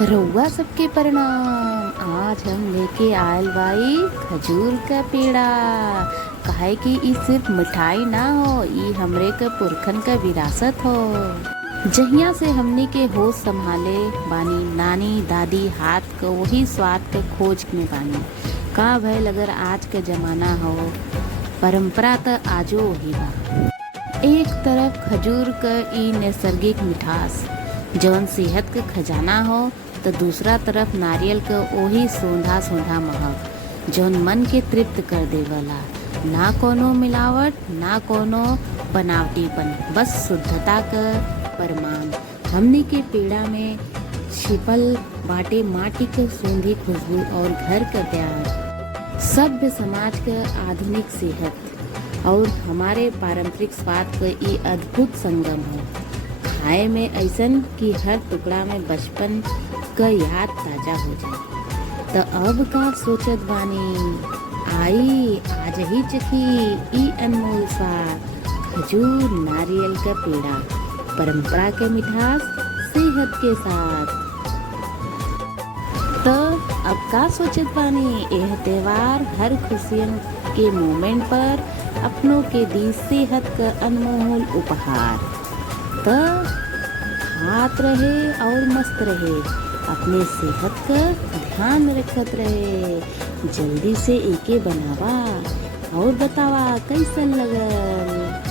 रउआ सबके प्रणाम। आज हम लेके आयल बाई खजूर का पेड़ा। काहे कि ई सिर्फ मिठाई ना हो, ई हमरे के पुरखन का विरासत हो। जहिया से हमनी के होश संभाले बानी, नानी दादी हाथ क वही स्वाद के खोज में बानी। का भइल अगर आज के जमाना हो, परंपरा त आजो वही बा। एक तरफ खजूर क ई नैसर्गिक मिठास जौन सेहत के खजाना हो, तो दूसरा तरफ नारियल के ओही सोंधा सोंधा महक जौन मन के तृप्त कर देवला। ना कोनो मिलावट, ना कोनो बनावटीपन, बस शुद्धता का प्रमाण। हमनी के पेड़ा में छिपल बाटे माटी के सोंधी खुशबू और घर का प्यार। सभ्य समाज का आधुनिक सेहत और हमारे पारंपरिक स्वाद का ये अद्भुत संगम है। खाए में ऐसन कि हर टुकड़ा में बचपन का याद ताजा हो जाए। तो अब का सोचत बानी, आई आज ही चखी ई अनमोल स्वाद खजूर नारियल का पेड़ा, परंपरा के मिठास सेहत के साथ। तो अब का सोचत बानी, यह त्योहार हर खुशियन के मोमेंट पर अपनों के दी सेहत का अनमोल उपहार। तो खात रहे और मस्त रहे, अपने सेहत का ध्यान रखत रहे। जल्दी से एके बनावा और बतावा कैसन लगल।